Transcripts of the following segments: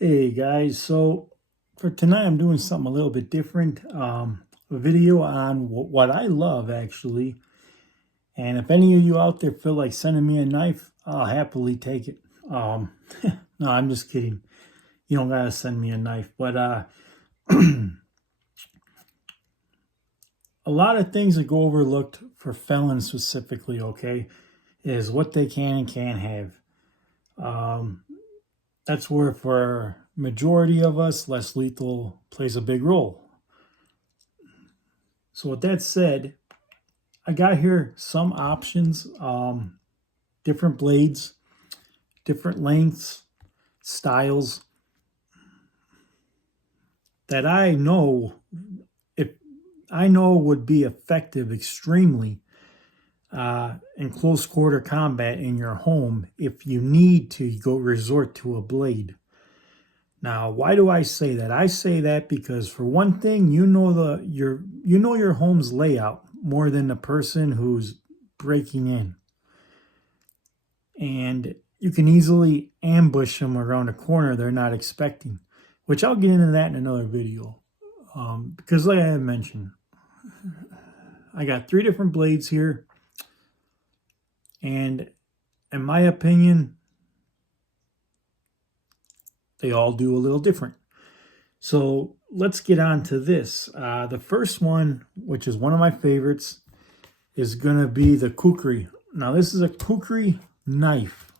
Hey guys, so for tonight I'm doing something a little bit different. A video on what I love actually. And if any of you out there feel like sending me a knife, I'll happily take it. Um, no, I'm just kidding. You don't gotta send me a knife, but a lot of things that go overlooked for felons specifically, okay, is what they can and can't have. Um, that's where for majority of us, less lethal plays a big role. So with that said, I got here some options, different blades, different lengths, styles that if I know would be effective extremely in close quarter combat in your home if you need to go resort to a blade. Now, why do I say that? I say that because for one thing, your home's layout more than the person who's breaking in. And you can easily ambush them around a corner they're not expecting, which I'll get into that in another video. Because like I mentioned, I got 3 different blades here, and in my opinion, they all do a little different. So let's get on to this. The first one, which is one of my favorites, is going to be the kukri. Now, this is a kukri knife,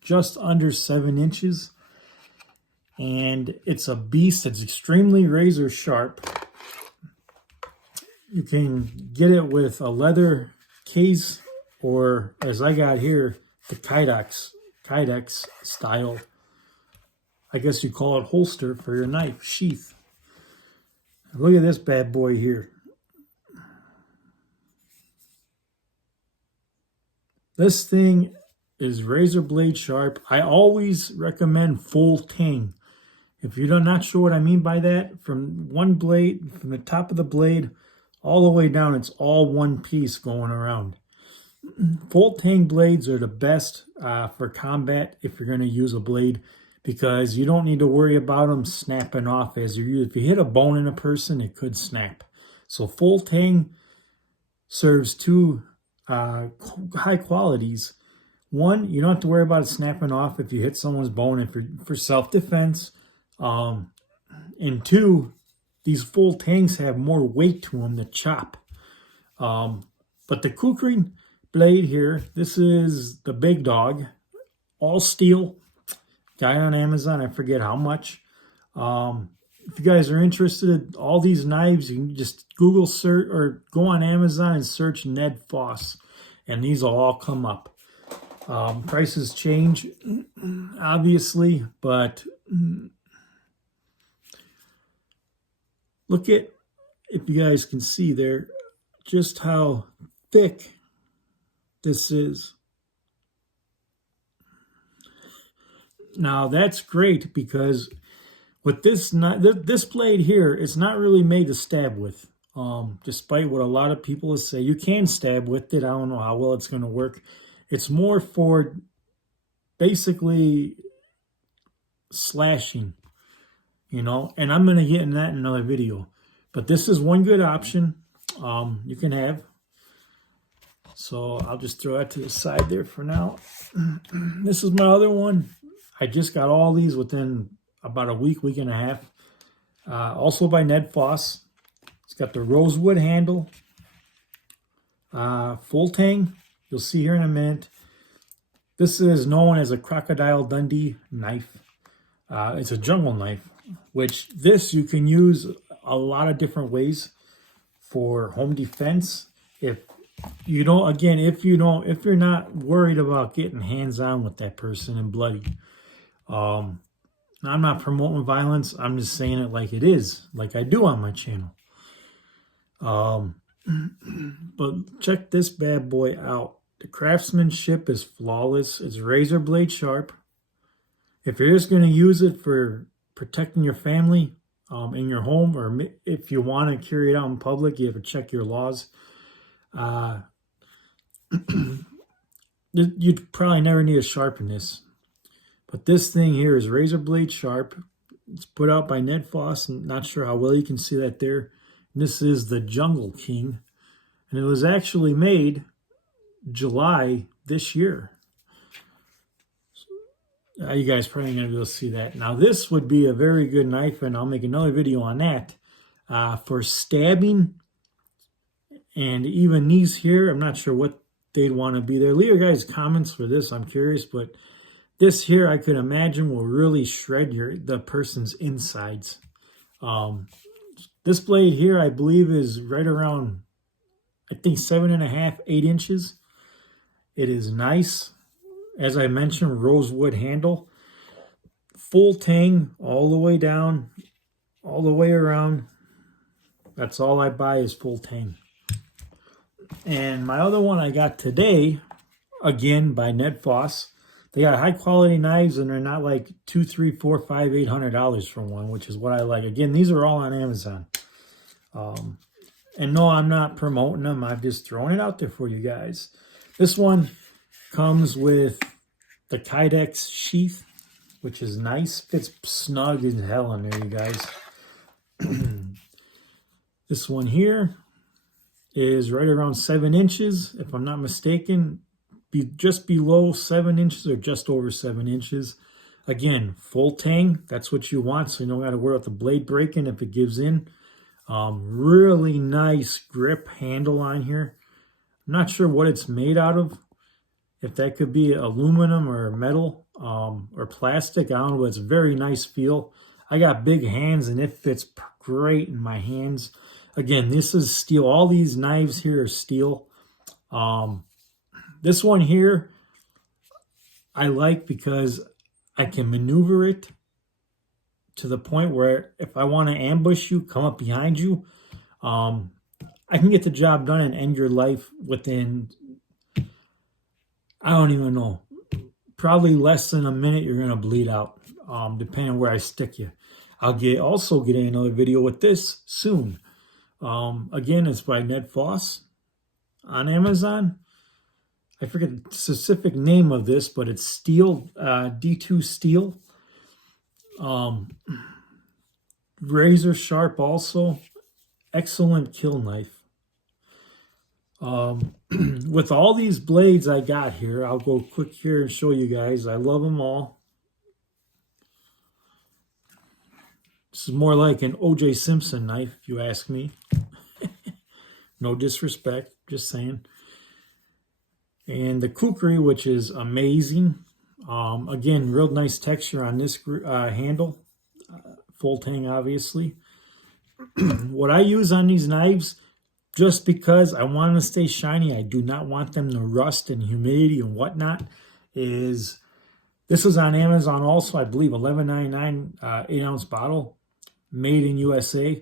just under 7 inches. And it's a beast that's extremely razor sharp. You can get it with a leather case, or as I got here, the Kydex style. I guess you call it holster for your knife sheath. Look at this bad boy here. This thing is razor blade sharp. I always recommend full tang. If you're not sure what I mean by that, from one blade, from the top of the blade all the way down, it's all one piece going around. Full tang blades are the best for combat if you're going to use a blade, because you don't need to worry about them snapping off as you use. If you hit a bone in a person, it could snap. So full tang serves 2 high qualities. One, you don't have to worry about it snapping off if you hit someone's bone for self-defense. And 2, these full tangs have more weight to them to chop. But the kukri blade here, this is the big dog, all steel. Got it on Amazon. I forget how much. If you guys are interested, all these knives, you can just Google search or go on Amazon and search Ned Foss, and these will all come up. Prices change, obviously, but look at, if you guys can see there, just how thick this is. Now that's great because with this blade here, it's not really made to stab with. Despite what a lot of people say, you can stab with it. I don't know how well it's going to work. It's more for basically slashing, and I'm going to get in that in another video. But this is one good option you can have. So I'll just throw that to the side there for now. This is my other one. I just got all these within about a week and a half. Also by Ned Foss. It's got the rosewood handle. Full tang. You'll see here in a minute. This is known as a Crocodile Dundee knife. It's a jungle knife, which this you can use a lot of different ways for home defense. If you're not worried about getting hands-on with that person and bloody. I'm not promoting violence. I'm just saying it like it is, like I do on my channel. But check this bad boy out. The craftsmanship is flawless. It's razor blade sharp. If you're just going to use it for protecting your family in your home, or if you want to carry it out in public, you have to check your laws. You'd probably never need to sharpen this. But this thing here is razor blade sharp. It's put out by Ned Foss. I'm not sure how well you can see that there. And this is the Jungle King. And it was actually made July this year. You guys probably going to be able to see that. Now, this would be a very good knife, and I'll make another video on that. For stabbing, and even these here, I'm not sure what they'd want to be there. Leave your guys comments for this. I'm curious, but this here I could imagine will really shred the person's insides. This blade here, I believe, is right around, I think, 7.5, 8 inches. It is nice. As I mentioned, rosewood handle. Full tang all the way down, all the way around. That's all I buy is full tang. And my other one I got today, again, by Ned Foss. They got high quality knives, and they're not like $200, $300, $400, $500, $800 for one, which is what I like. Again, these are all on Amazon. And no, I'm not promoting them. I'm just throwing it out there for you guys. This one comes with the Kydex sheath, which is nice. Fits snug as hell in there, you guys. This one here is right around 7 inches, if I'm not mistaken. Just below 7 inches or just over 7 inches. Again, full tang. That's what you want, so you don't got to worry about the blade breaking if it gives in. Really nice grip handle on here. I'm not sure what it's made out of. If that could be aluminum or metal or plastic, I don't know, but it's a very nice feel. I got big hands, and it fits great in my hands. Again, this is steel. All these knives here are steel. This one here, I like because I can maneuver it to the point where if I want to ambush you, come up behind you, I can get the job done and end your life within, I don't even know, probably less than a minute. You're going to bleed out, depending on where I stick you. I'll also get another video with this soon. Again, it's by Ned Foss on Amazon. I forget the specific name of this, but it's steel, D2 steel. Razor sharp also. Excellent kill knife. With all these blades I got here, I'll go quick here and show you guys. I love them all. This is more like an O.J. Simpson knife, if you ask me. No disrespect, just saying. And the kukri, which is amazing. Again, real nice texture on this handle. Full tang, obviously. What I use on these knives, just because I want them to stay shiny, I do not want them to rust and humidity and whatnot, is this is on Amazon also, I believe, $11.99, 8-ounce bottle, made in USA.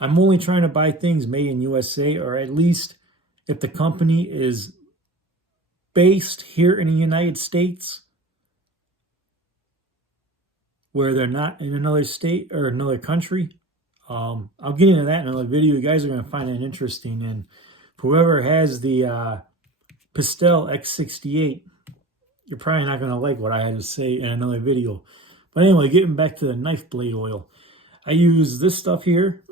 I'm only trying to buy things made in USA, or at least if the company is based here in the United States, where they're not in another state or another country. I'll get into that in another video. You guys are going to find it interesting. And whoever has the Pastel X68, you're probably not going to like what I had to say in another video. But anyway, getting back to the knife blade oil. I use this stuff here,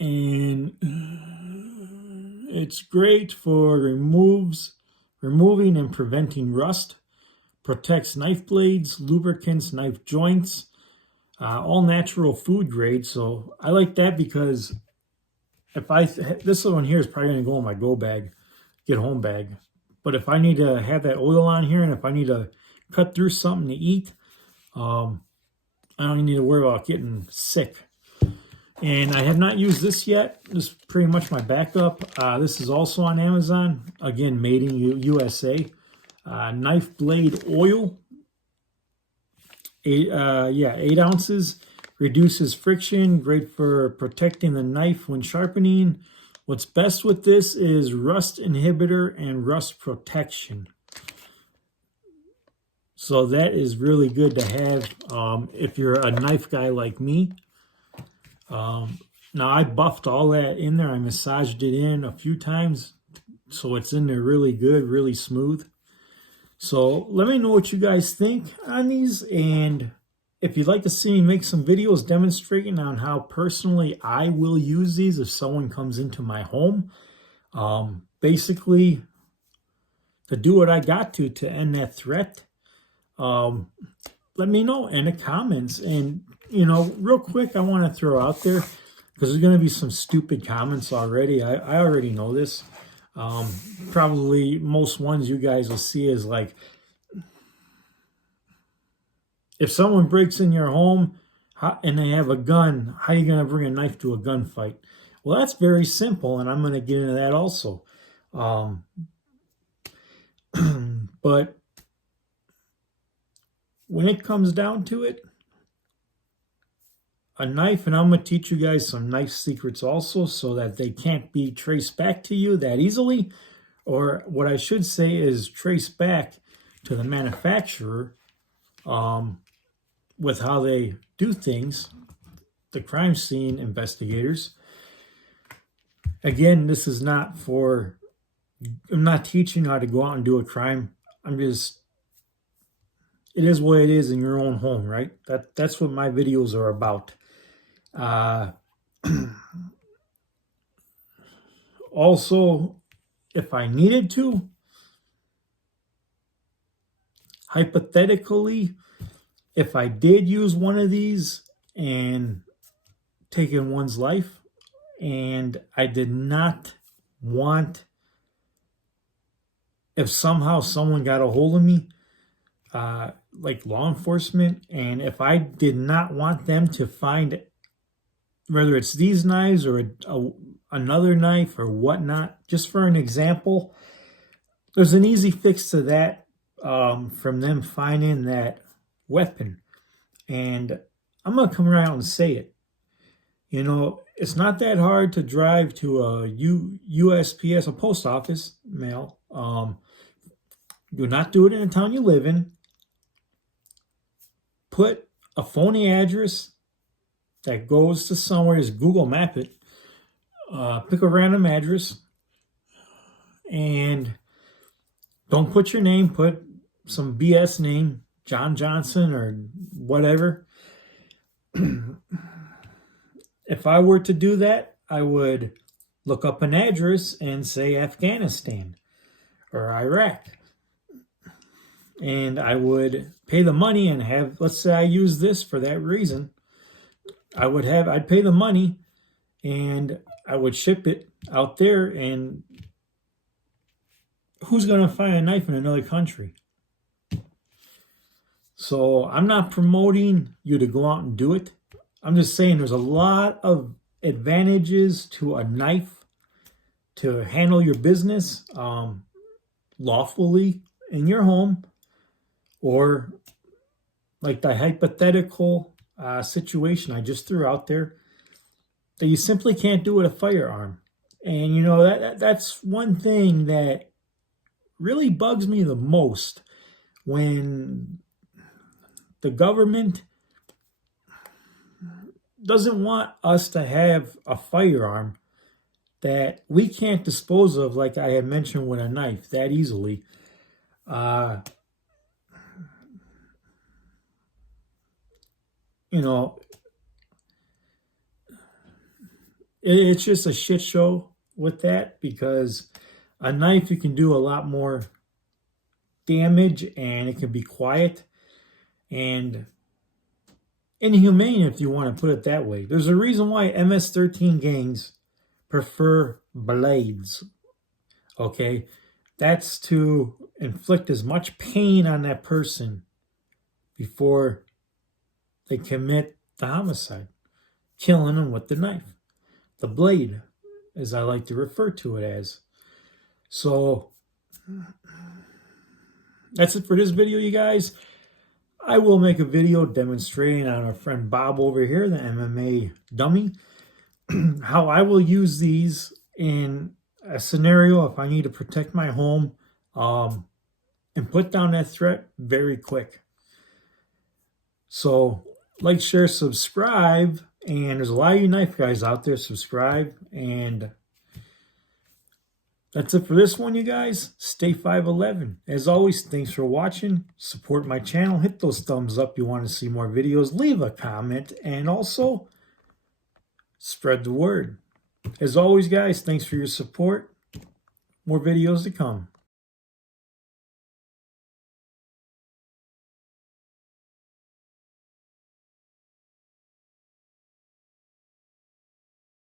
and it's great for removing and preventing rust, protects knife blades, lubricants, knife joints, all natural food grade. So I like that because this one here is probably going to go in my go bag, get home bag. But if I need to have that oil on here, and if I need to cut through something to eat, I don't need to worry about getting sick. And I have not used this yet. This is pretty much my backup. This is also on Amazon. Again, made in USA. Knife blade oil. 8 ounces. Reduces friction. Great for protecting the knife when sharpening. What's best with this is rust inhibitor and rust protection. So that is really good to have if you're a knife guy like me. Now I buffed all that in there. I massaged it in a few times, so it's in there really good, really smooth. So let me know what you guys think on these, and if you'd like to see me make some videos demonstrating on how personally I will use these if someone comes into my home, basically to do what I got to end that threat, let me know in the comments. And, you know, real quick, I want to throw out there, because there's going to be some stupid comments already. I already know this. Probably most ones you guys will see is like, if someone breaks in your home and they have a gun, how are you going to bring a knife to a gunfight? Well, that's very simple, and I'm going to get into that also. But when it comes down to it, a knife, and I'm going to teach you guys some knife secrets also so that they can't be traced back to you that easily. Or what I should say is traced back to the manufacturer with how they do things, the crime scene investigators. Again, this is not for, I'm not teaching you how to go out and do a crime. I'm just, it is what it is in your own home, right? That's what my videos are about. Also, if I needed to, hypothetically, if I did use one of these and taken one's life, and I did not want, if somehow someone got a hold of me, like law enforcement, and if I did not want them to find, whether it's these knives or another knife or whatnot, just for an example, there's an easy fix to that, from them finding that weapon. And I'm going to come around and say it. You know, it's not that hard to drive to a USPS, a post office mail. Do not do it in the town you live in. Put a phony address that goes to somewhere, just Google map it. Pick a random address and don't put your name, put some BS name, John Johnson or whatever. If I were to do that, I would look up an address and say Afghanistan or Iraq. And I would pay the money and have, let's say I use this for that reason. I'd pay the money and I would ship it out there, and who's going to find a knife in another country? So I'm not promoting you to go out and do it. I'm just saying there's a lot of advantages to a knife to handle your business lawfully in your home, or like the hypothetical situation I just threw out there, that you simply can't do with a firearm. And you know, that's one thing that really bugs me the most, when the government doesn't want us to have a firearm that we can't dispose of, like I had mentioned with a knife, that easily. You know, it's just a shit show with that, because a knife, you can do a lot more damage and it can be quiet and inhumane, if you want to put it that way. There's a reason why MS-13 gangs prefer blades, okay? That's to inflict as much pain on that person before they commit the homicide, killing them with the knife, the blade, as I like to refer to it as. So that's it for this video, you guys. I will make a video demonstrating on our friend Bob over here, the MMA dummy, how I will use these in a scenario if I need to protect my home, and put down that threat very quick. So like, share, subscribe, and there's a lot of you knife guys out there. Subscribe, and That's it for this one, you guys. Stay 511. As always, thanks for watching. Support my channel. Hit those thumbs up if you want to see more videos. Leave a comment. And also, spread the word. As always, guys, thanks for your support. More videos to come.